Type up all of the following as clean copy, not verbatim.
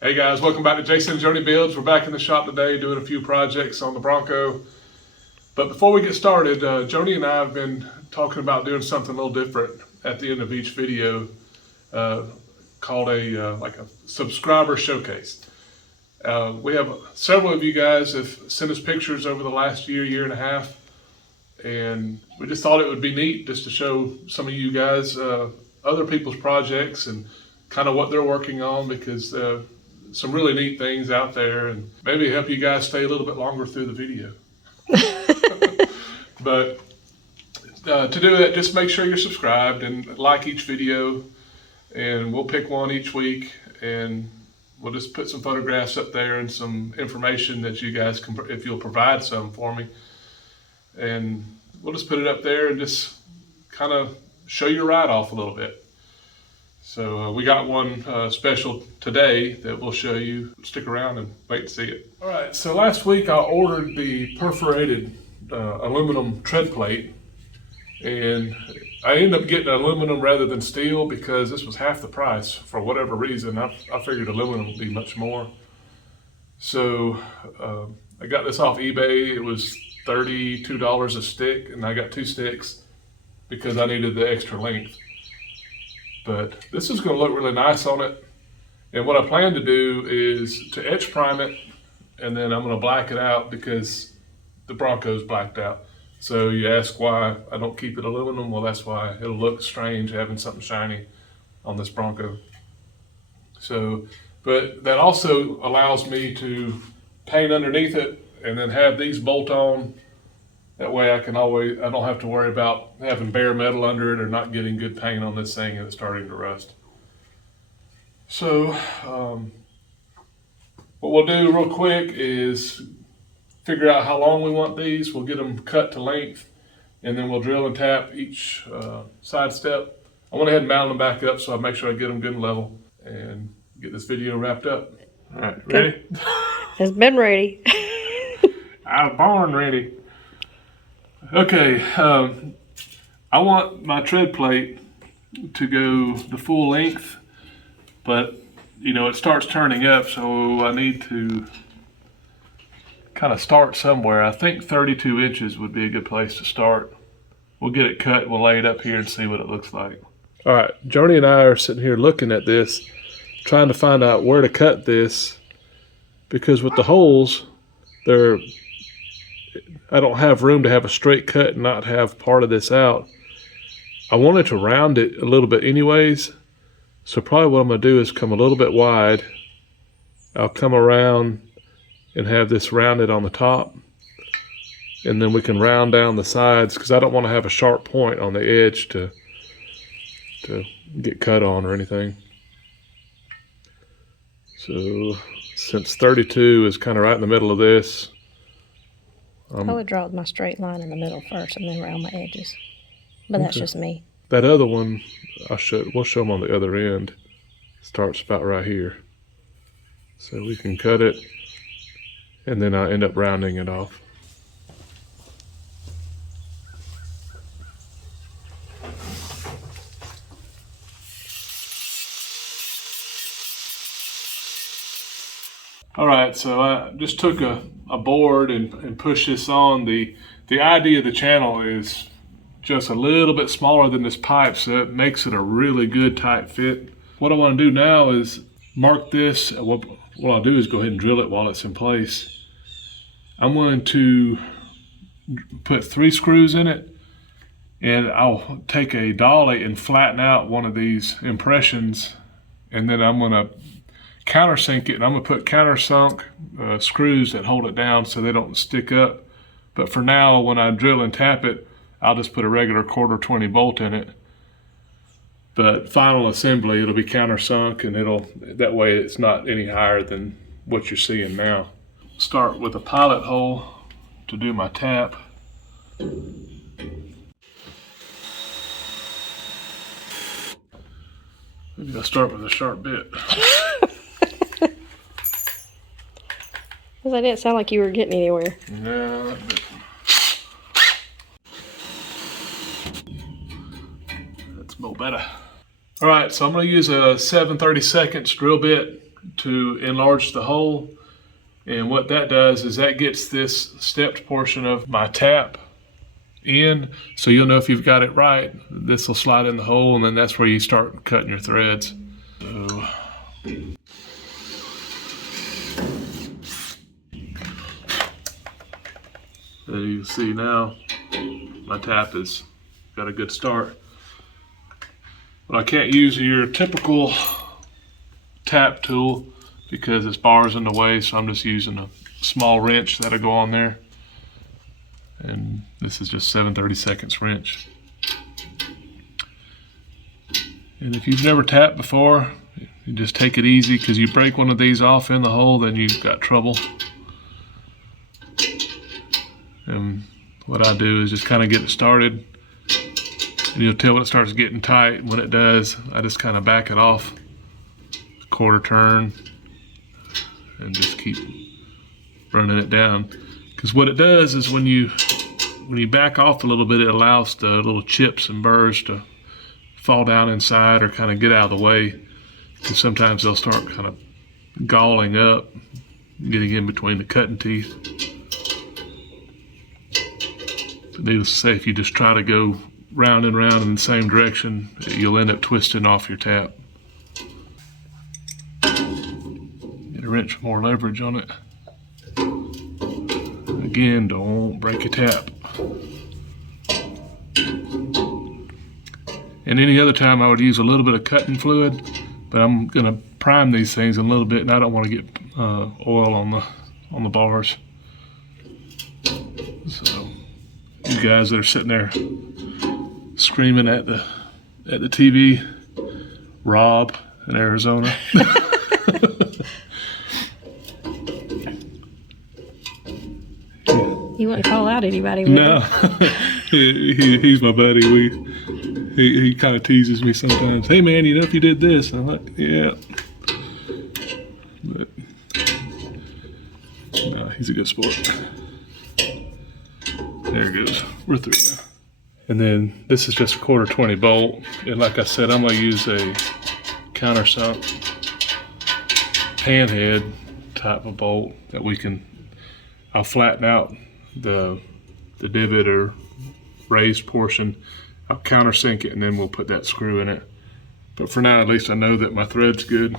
Hey guys, welcome back to Jason and Joni Builds. We're back in the shop today doing a few projects on the Bronco. But before we get started, Joni and I have been talking about doing something a little different at the end of each video called like a subscriber showcase. We have several of you guys have sent us pictures over the last year and a half, and we just thought it would be neat just to show some of you guys other people's projects and kind of what they're working on, because some really neat things out there, and maybe help you guys stay a little bit longer through the video. But to do that, just make sure you're subscribed and like each video, and we'll pick one each week, and we'll just put some photographs up there and some information that you guys can, if you'll provide some for me, and we'll just put it up there and just kind of show your write-off a little bit. So we got one special today that we'll show you. Stick around and wait to see it. All right, so last week I ordered the perforated aluminum tread plate, and I ended up getting aluminum rather than steel because this was half the price for whatever reason. I figured aluminum would be much more. So I got this off eBay. It was $32 a stick, and I got 2 sticks because I needed the extra length. But this is going to look really nice on it. And what I plan to do is to etch prime it, and then I'm going to black it out because the Bronco's blacked out. So you ask why I don't keep it aluminum. Well, that's why. It'll look strange having something shiny on this Bronco. So, but that also allows me to paint underneath it and then have these bolt on. That way I don't have to worry about having bare metal under it or not getting good paint on this thing and it's starting to rust. So what we'll do real quick is figure out how long we want these. We'll get them cut to length, and then we'll drill and tap each side step. I went ahead and mount them back up so I make sure I get them good and level and get this video wrapped up. All right, ready? It's been ready. I was born ready. Okay, I want my tread plate to go the full length, but you know, it starts turning up, so I need to kind of start somewhere. I think 32 inches would be a good place to start. We'll get it cut, we'll lay it up here and see what it looks like. All right, Joni and I are sitting here looking at this, trying to find out where to cut this, because with the holes, I don't have room to have a straight cut and not have part of this out. I wanted to round it a little bit anyways, so probably what I'm going to do is come a little bit wide. I'll come around and have this rounded on the top, and then we can round down the sides because I don't want to have a sharp point on the edge to get cut on or anything. So since 32 is kind of right in the middle of this, I would draw my straight line in the middle first and then round my edges. But that's just me. That other one, we'll show them on the other end. Starts about right here. So we can cut it, and then I end up rounding it off. All right, so I just took a board and pushed this on. The idea of the channel is just a little bit smaller than this pipe, so it makes it a really good tight fit. What I want to do now is mark this. What I'll do is go ahead and drill it while it's in place. I'm going to put 3 screws in it, and I'll take a dolly and flatten out one of these impressions, and then I'm going to countersink it, and I'm going to put countersunk screws that hold it down so they don't stick up. But for now, when I drill and tap it, I'll just put a regular 1/4-20 bolt in it. But final assembly, it'll be countersunk, and that way it's not any higher than what you're seeing now. Start with a pilot hole to do my tap. Maybe I'll start with a sharp bit. Because I didn't sound like you were getting anywhere. No, that's more better. All right, so I'm going to use a 7/32 drill bit to enlarge the hole. And what that does is that gets this stepped portion of my tap in, so you'll know if you've got it right. This will slide in the hole, and then that's where you start cutting your threads. So, as you can see now, my tap has got a good start. But I can't use your typical tap tool because it's bars in the way, so I'm just using a small wrench that'll go on there. And this is just 7/32 wrench. And if you've never tapped before, you just take it easy, because you break one of these off in the hole, then you've got trouble. And what I do is just kind of get it started, and you'll tell when it starts getting tight. When it does, I just kind of back it off, quarter turn, and just keep running it down. Because what it does is when you back off a little bit, it allows the little chips and burrs to fall down inside or kind of get out of the way. Because sometimes they'll start kind of galling up, getting in between the cutting teeth. But needless to say, if you just try to go round and round in the same direction, you'll end up twisting off your tap. Get a wrench for more leverage on it. Again, don't break your tap. And any other time I would use a little bit of cutting fluid, but I'm gonna prime these things a little bit, and I don't want to get oil on the bars. So you guys that are sitting there screaming at the TV, Rob in Arizona. You wouldn't call out anybody, would No, he's my buddy. He kind of teases me sometimes. Hey man, you know if you did this? And I'm like, yeah. But no, he's a good sport. There it goes. We're through now. And then this is just a 1/4 bolt. And like I said, I'm gonna use a countersunk panhead type of bolt that I'll flatten out the divot or raised portion. I'll countersink it, and then we'll put that screw in it. But for now, at least I know that my thread's good.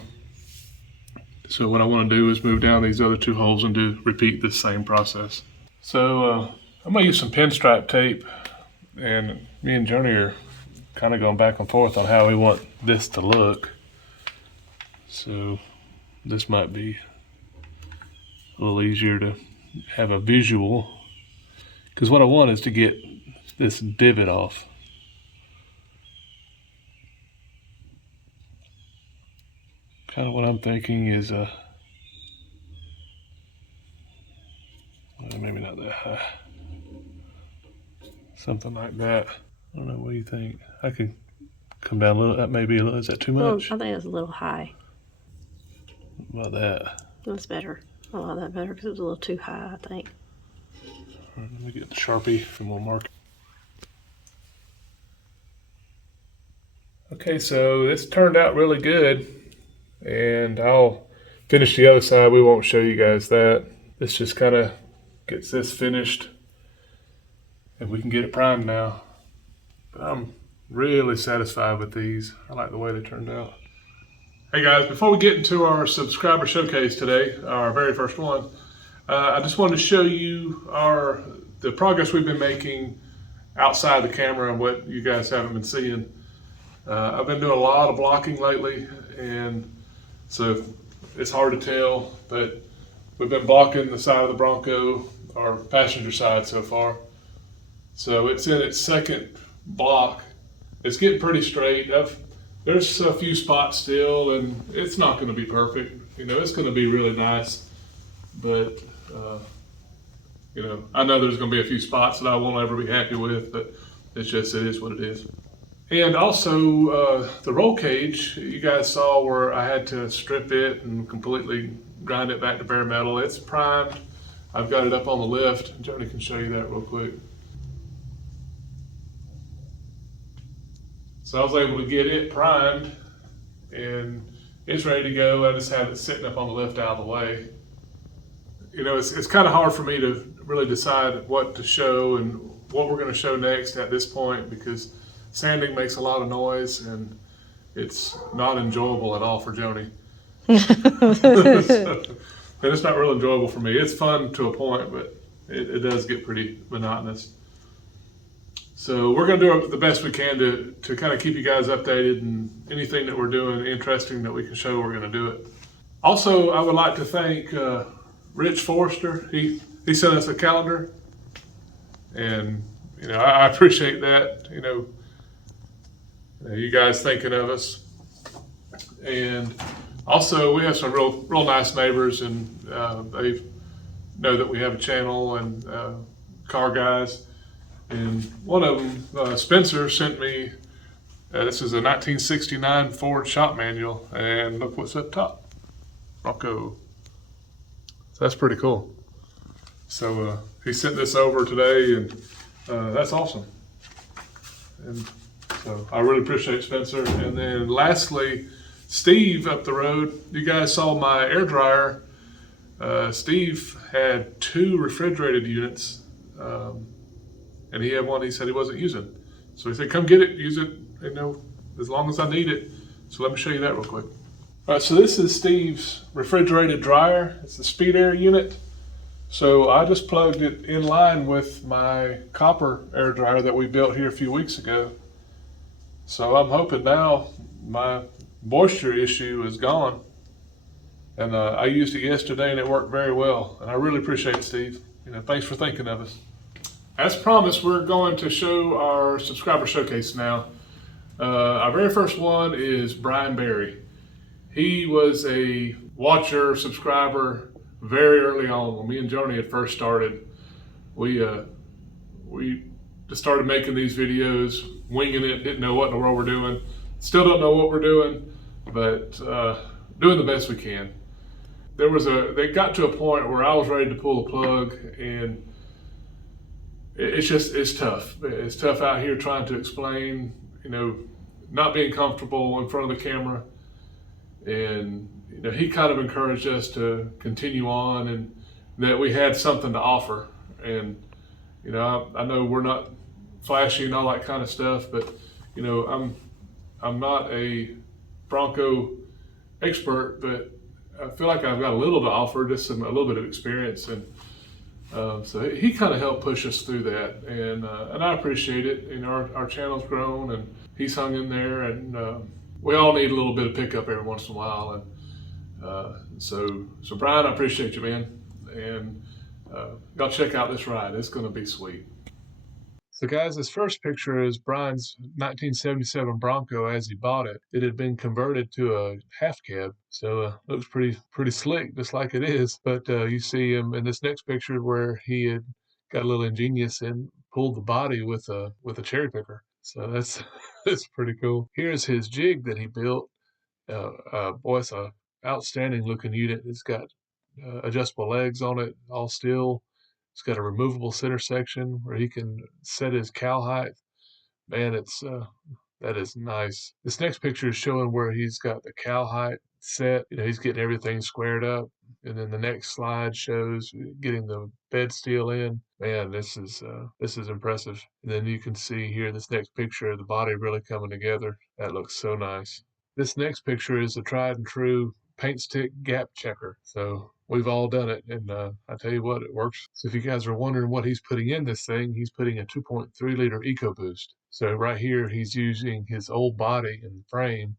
So what I want to do is move down these other 2 holes and repeat the same process. So I'm gonna use some pinstripe tape, and me and Joni are kind of going back and forth on how we want this to look. So this might be a little easier to have a visual, because what I want is to get this divot off. Kind of what I'm thinking is maybe not that high, something like that. I don't know, what do you think? I could come down a little. That may be a little. Is that too much? Well, I think it's a little high. What about that? That's better. I like that better because it was a little too high, I think. All right, let me get the Sharpie and we'll mark it. Okay, so this turned out really good, and I'll finish the other side. We won't show you guys that. This just kind of gets this finished, and we can get it primed now. But I'm really satisfied with these. I like the way they turned out. Hey guys, before we get into our subscriber showcase today, our very first one, I just wanted to show you the progress we've been making outside the camera and what you guys haven't been seeing. I've been doing a lot of blocking lately, and so it's hard to tell, but we've been blocking the side of the Bronco, our passenger side so far. So it's in its second block. It's getting pretty straight. There's a few spots still, and it's not going to be perfect. You know, it's going to be really nice, but you know, I know there's going to be a few spots that I won't ever be happy with, but it is what it is. And also the roll cage, you guys saw where I had to strip it and completely grind it back to bare metal. It's primed. I've got it up on the lift. Joni can show you that real quick. So I was able to get it primed, and it's ready to go. I just have it sitting up on the lift out of the way. You know, it's kind of hard for me to really decide what to show and what we're going to show next at this point, because sanding makes a lot of noise and it's not enjoyable at all for Joni. So, and it's not real enjoyable for me. It's fun to a point, but it does get pretty monotonous. So we're going to do the best we can to kind of keep you guys updated, and anything that we're doing interesting that we can show, we're going to do it. Also, I would like to thank Rich Forrester. He sent us a calendar, and you know, I appreciate that. You know, you guys thinking of us. And also, we have some real nice neighbors, and they know that we have a channel and car guys. And one of them, Spencer, sent me, this is a 1969 Ford shop manual, and look what's up top. Bronco. So that's pretty cool. So he sent this over today, and that's awesome. And so I really appreciate Spencer. And then lastly, Steve up the road. You guys saw my air dryer. Steve had 2 refrigerated units. And he had one he said he wasn't using. So he said, come get it, use it, you know, as long as I need it. So let me show you that real quick. All right, so this is Steve's refrigerated dryer. It's the speed air unit. So I just plugged it in line with my copper air dryer that we built here a few weeks ago. So I'm hoping now my moisture issue is gone. And I used it yesterday and it worked very well. And I really appreciate it, Steve. You know, thanks for thinking of us. As promised, we're going to show our subscriber showcase now. Our very first one is Brian Berry. He was a watcher, subscriber very early on when me and Joni had first started. We just started making these videos, winging it, didn't know what in the world we're doing. Still don't know what we're doing, but doing the best we can. They got to a point where I was ready to pull the plug, and it's tough. It's tough out here trying to explain, you know, not being comfortable in front of the camera. And, you know, he kind of encouraged us to continue on and that we had something to offer. And, you know, I know we're not flashy and all that kind of stuff, but, you know, I'm not a Bronco expert, but I feel like I've got a little to offer, just a little bit of experience. And so he kind of helped push us through that, and I appreciate it. You know, our channel's grown, and he's hung in there, and we all need a little bit of pickup every once in a while. And so Brian, I appreciate you, man, and y'all check out this ride. It's going to be sweet. So guys, this first picture is Brian's 1977 Bronco as he bought it. It had been converted to a half cab, so looks pretty slick, just like it is. But you see him in this next picture where he had got a little ingenious and pulled the body with a cherry picker. So that's that's pretty cool. Here's his jig that he built. Boy, it's a outstanding looking unit. It's got adjustable legs on it, all steel. It's got a removable center section where he can set his cowl height. Man, that is nice. This next picture is showing where he's got the cowl height set. You know, he's getting everything squared up. And then the next slide shows getting the bed steel in. Man, this is impressive. And then you can see here this next picture of the body really coming together. That looks so nice. This next picture is a tried and true paint stick gap checker. So we've all done it, and I tell you what, it works. So if you guys are wondering what he's putting in this thing, he's putting a 2.3 liter EcoBoost. So right here, he's using his old body and frame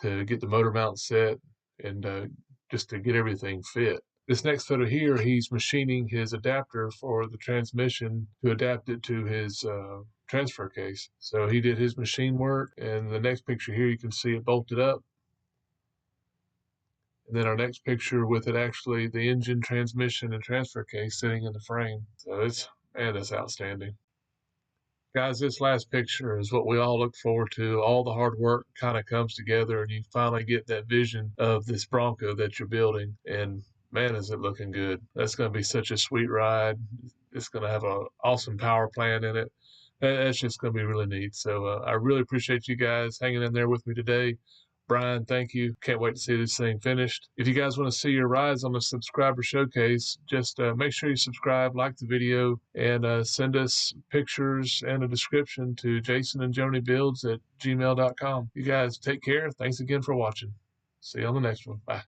to get the motor mount set and just to get everything fit. This next photo here, he's machining his adapter for the transmission to adapt it to his transfer case. So he did his machine work, and the next picture here, you can see it bolted up. And then our next picture with it actually the engine, transmission, and transfer case sitting in the frame. So that's outstanding. Guys, this last picture is what we all look forward to. All the hard work kind of comes together and you finally get that vision of this Bronco that you're building. And man, is it looking good. That's going to be such a sweet ride. It's going to have an awesome power plant in it. That's just going to be really neat. So I really appreciate you guys hanging in there with me today. Brian, thank you. Can't wait to see this thing finished. If you guys want to see your rides on the subscriber showcase, just make sure you subscribe, like the video, and send us pictures and a description to jasonandjonibuilds@gmail.com. You guys take care. Thanks again for watching. See you on the next one. Bye.